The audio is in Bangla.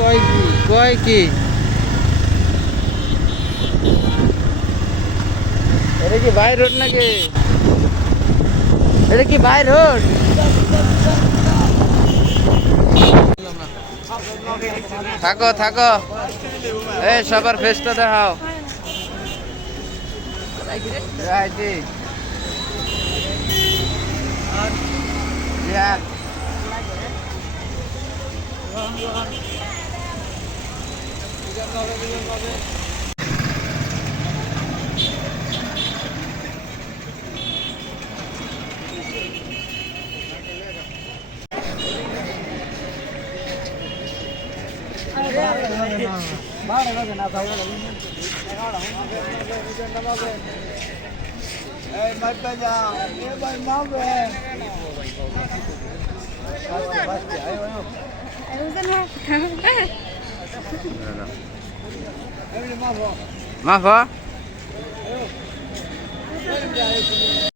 কয় কি? এটা কি বাই রোড নাকি? এটা কি বাই রোড? থাকো থাকো। এ সবার ফেসটা দেখাও। Ê, mấy bây giờ, mấy bây máu về. Bắt chạy phải không? Ừ, মাফ